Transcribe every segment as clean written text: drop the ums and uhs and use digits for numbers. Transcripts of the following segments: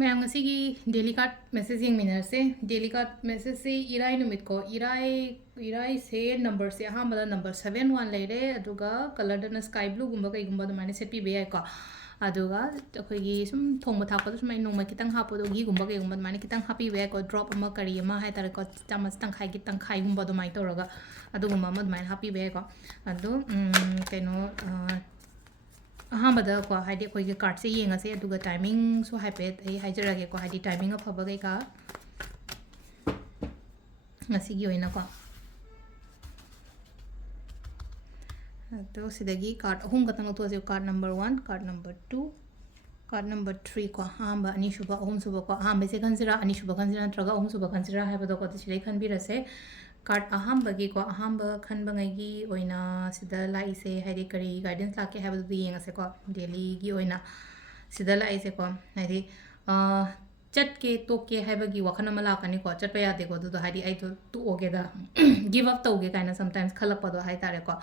ma'am ngasiगी daily card message yengmina se daily card message se irai numit ko irai se number se ahambada number 71 leire aduga color dana sky blue gumba kai gumba damaine set pi be ai ko aduga akoigi sum thongba thakpa sum ai nongma kitang hapodo gi gumba kai gumba damaine kitang happy be ko drop ama kari ama hai tar ko chamas tangkhai gi tangkhai gumba domai toraga adugumba ama damaine happy be ko adu kaino Ahmed को हाइदे कोई के card से येंगसे अदुगा timing so हाइपेट आई हाइजरागे को हाइदे timing अफबा गई का ngasiगी ओइना को तो सिदगी कार्ड अहुम गतन तो जे card number 1 card number 2 card number 3 को हाम अनी सुबा अहुम सुबा को हाम से खनसिरा अनी सुबा खनसिरा नत्रगा अहुम सुबा खनसिरा हाइबदो को सिले खनबिरसे कार्ड अहमबगी को अहमब खनबंगैगी ओइना सिदा लाइसे हाइदे करी गाइडेंस लाके हाइबदो येंगसे को डेली गी ओइना सिदा लाइसे को हाइदे चट के टोके हाइबगी वखन अमा लाकनी को चटपा यादे को दुदो हाइदे आई तो टोगे दा गिव अप तोगे काइना समटाइम्स खलपदो हाइ तारे को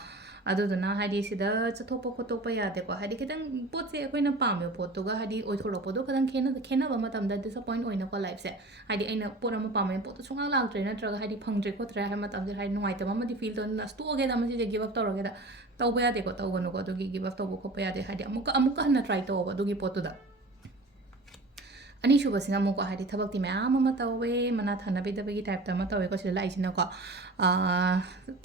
अदुदुना हाइदे सिदा चथोपो खोटोपा यादे को हाइदे कितंग पोत से अखोइना पामे पोतोगा हाइदे ओइथोरपोदो खदंग खेनबा मतमदा डिसअपॉइंट ओइना को लाइफ से हाइदे अइना पोर अमा पामे पोतो सुंगा लाक्ट्रे नत्रगा हाइदे फंगद्रे खोत्रे हाइ मतमदे हाइदे नुवाइतबा अमदि फील तो नस्तोगे दा मसिजे गिव अप तोरगे दा तौबा यादे को तौगनो को दुगी गिव अप तौबो खोपा यादे हाइदे अमुका हन्ना ट्राई तौबा दुगी पोतोदा अनीसुबसिना मुको हाइदे थबक्ति म्याम अमा तौवे मना थानबिदबगी टाइप तमा तौवे को सिला लाइसिना को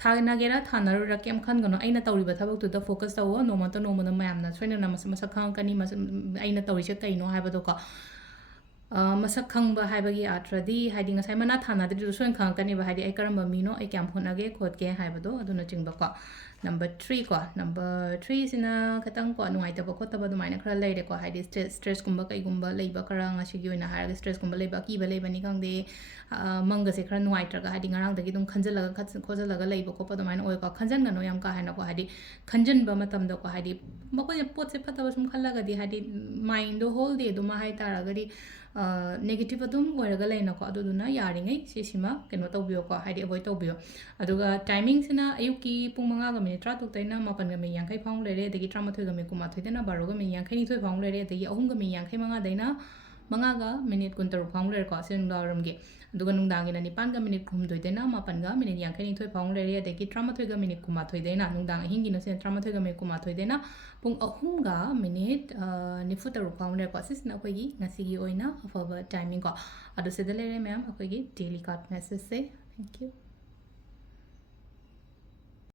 थानागेरा थानरुरा केम खनगनो अइना तौरिबा थबक्तुदा फोकस तौओ नोमतो नोमनो म्यामना सोइना मसक खंगकनी अइना तौरिसे कइनो हाइबदो को मसक खंगबा हाइबगी आत्रदी हाइदि ngasai mana thanadri soin khangkani ba हाइदि ai karamba mino ai kyam phonage khotke haibado aduna chingba ko number 3 ko number 3 sina khatang ko nuai ta ba khotaba du maina khara leire ko हाइदि stress kumba kai gumba leiba kara ngasi gi oina haraga stress kumba leiba ki ba leiba ni khangde manga se khara nuai traga हाइदि ngarang dagi dum khanjalaga khojalaga leiba ko pa du maina oi ko khanjan gano yam ka haina ko हाइदि khanjan ba matam da ko हाइदि mako pot se phataba sum khalaga di हाइदि mind do whole day du ma hai taraga di negative adum oiraga leina ko aduduna yaringai sisima keno tawbiyo ko haidi avoid tawbiyo aduga timing sina ayuki pung 5 ga minute 3 taina 8 ga minute 50 phang lere degi 13 ga minute 9 daina 12 ga minute 52 phang lere degi 3 ga minute 55 daina 5 ga minute 16 phang lere ko sen daram ge aduga nungdangi na 9 ga minute 3 daina 8 ga minute 52 phang lere degi 13 ga minute 9 daina nungdang hingi no sen 13 ga minute 9 daina pung 3 ga minute 94 phang lere ko sisna akoigi ngasigi oina afaba timing ko adu sedalere ma'am akoigi daily card message se thank you